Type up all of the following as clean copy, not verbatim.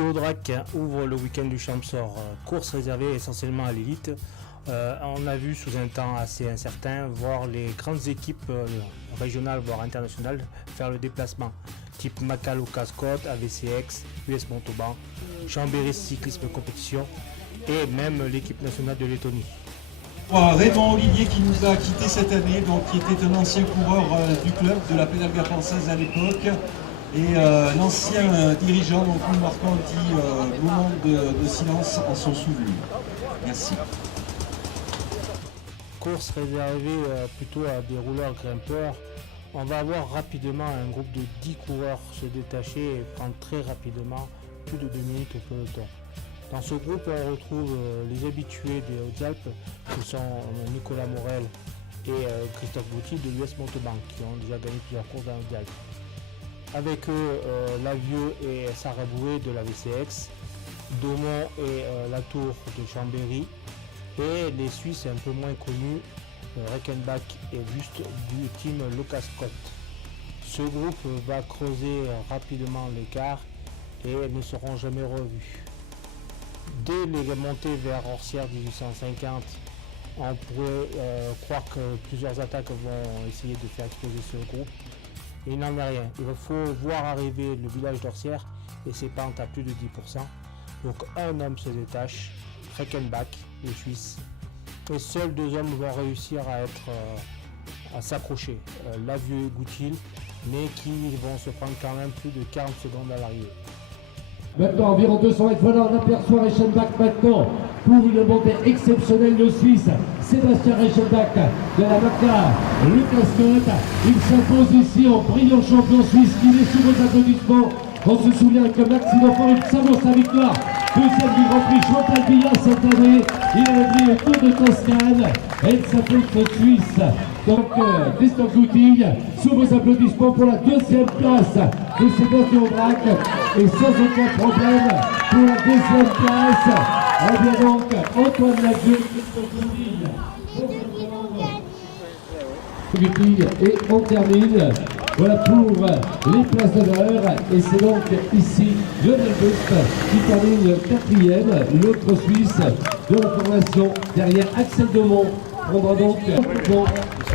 Audrac ouvre le week-end du Champsor, course réservée essentiellement à l'élite. On a vu sous un temps assez incertain voir les grandes équipes régionales voire internationales faire le déplacement, type Macalo Cascotte, AVCX, US Montauban, Chambéry Cyclisme Compétition et même l'équipe nationale de Lettonie. Raymond Olivier qui nous a quitté cette année, donc qui était un ancien coureur du club, de la Pédalga française à l'époque, et un ancien dirigeant, donc nous marquons un petit moment de silence en son souvenir. Merci. Course réservée plutôt à des rouleurs grimpeurs. On va avoir rapidement un groupe de 10 coureurs se détacher et prendre très rapidement plus de 2 minutes au peloton. Dans ce groupe, on retrouve les habitués des Hautes-Alpes, qui sont Nicolas Morel et Christophe Gauthier de l'US Montauban, qui ont déjà gagné plusieurs courses dans les Hautes-Alpes. Avec eux, Lavieux et Sarah Boué de la VCX, Daumont et Latour de Chambéry, et les Suisses un peu moins connus, Reckenbach et Wüst du team Locascott. Ce groupe va creuser rapidement l'écart et ne seront jamais revus. Dès les montées vers Orsières 1850, on pourrait croire que plusieurs attaques vont essayer de faire exploser ce groupe. Et il n'en est rien. Il faut voir arriver le village d'Orsières et ses pentes à plus de 10%. Donc un homme se détache, Reckenbach, le Suisse. Et seuls 2 hommes vont réussir à s'accrocher, Lavieux et Goutiil, mais qui vont se prendre quand même plus de 40 secondes à l'arrivée. Maintenant, environ 200 mètres, voilà, on aperçoit Rechenbach maintenant pour une montée exceptionnelle de Suisse. Sébastien Rechenbach de la Maca, Lucas Scott, il s'impose ici en brillant champion suisse qui est sous vos applaudissements. On se souvient que Maxime Enfant, il savoure sa victoire. Deuxième du Grand Prix Chantal Billard cette année. Il a pris le Tour de Toscane. Elle s'appelle Suisse. Donc Christophe Goutille, sous vos applaudissements pour la 2e place de Sébastien Audrac. Et sans aucun problème pour la 2e place. On vient donc Antoine Lavieux, Christophe Goutille. Et on termine. Voilà pour les places d'honneur, et c'est donc ici Lionel Buste qui termine 4e, l'autre Suisse de la formation derrière Axel Daumont prendra donc pour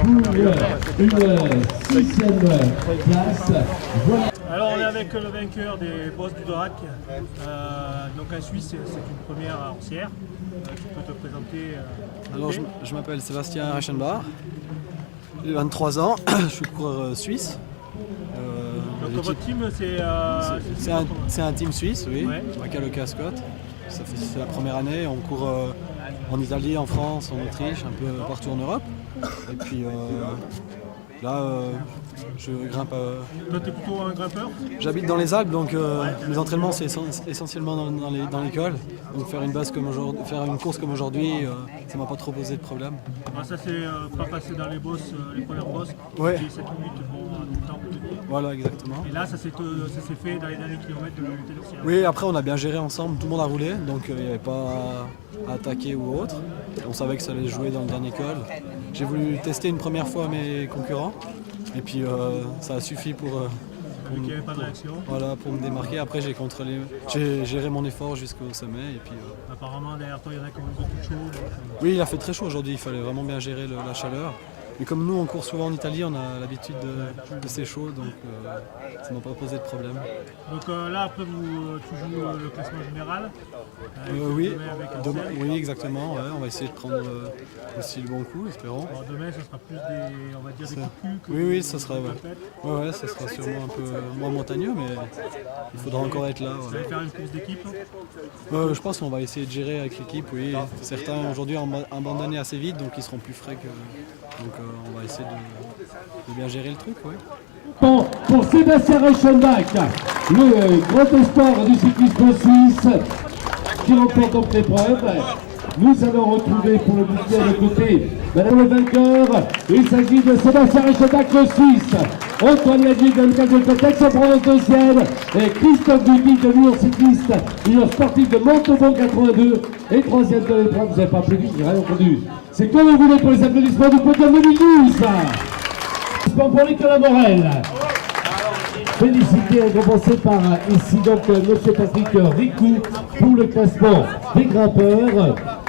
une 6e place. Voilà. Alors on est avec le vainqueur des Bosses du Drac, donc un Suisse, c'est une première à Orsières. Tu peux te présenter. Alors je m'appelle Sébastien Rechenbach, j'ai 23 ans, je suis coureur suisse. Donc votre team c'est un team suisse, oui, ouais. Macalo Cascotte. C'est la première année, on court en Italie, en France, en Autriche, un peu partout en Europe. Et puis là, je grimpe. Toi, tu es plutôt un grimpeur? J'habite dans les Alpes, donc mes entraînements c'est essentiellement dans l'école. Donc faire une course comme aujourd'hui, ça m'a pas trop posé de problème. Ça c'est pas passé dans les bosses, les premières bosses. Ouais. 7 minutes bon temps pour te dire. Voilà, exactement. Et là, ça s'est fait dans les derniers kilomètres de l'unité d'Orsières. Oui, après on a bien géré ensemble, tout le monde a roulé, donc il n'y avait pas à attaquer ou autre. On savait que ça allait jouer dans le dernier col. J'ai voulu tester une première fois mes concurrents, et puis ça a suffi pour qu'il n'y avait pas de réaction. Voilà, pour me démarquer. Après j'ai géré mon effort jusqu'au sommet. Et puis, apparemment derrière toi il y en a qui ont beaucoup de chaud. Oui, il a fait très chaud aujourd'hui, il fallait vraiment bien gérer la chaleur. Mais comme nous on court souvent en Italie, on a l'habitude de ces chauds, donc ça ne m'a pas posé de problème. Donc là après tu joues le classement général. Oui, oui, exactement, ouais, on va essayer de prendre aussi le bon coup, espérons. Alors demain ça sera plus des coups que oui, ça sera, ouais, ça sera sûrement un peu moins montagneux, mais il faudra encore être là. Vous allez faire une course d'équipe? Je pense qu'on va essayer de gérer avec l'équipe, oui. Certains aujourd'hui ont abandonné assez vite, donc ils seront plus frais que... Donc on va essayer de bien gérer le truc, oui. Pour Sébastien Rechenbach, le grand espoir du cyclisme suisse, qui remporte donc l'épreuve. Nous allons retrouver pour le bouquet de côté madame le vainqueur. Il s'agit de Sébastien Rechenbach, le Suisse. Antoine Lavieux de Lucas de Cotex en provence 2e. Et Christophe Goutille de l'Union cycliste, l'Union sportive de Montauban 82. Et 3e de l'épreuve, vous n'avez pas applaudi, j'ai rien entendu. C'est comme vous voulez pour les applaudissements du podium 2012. Pour Nicolas Morel. féliciter et récompenser par ici donc Monsieur Patrick Ricou pour le classement des grimpeurs.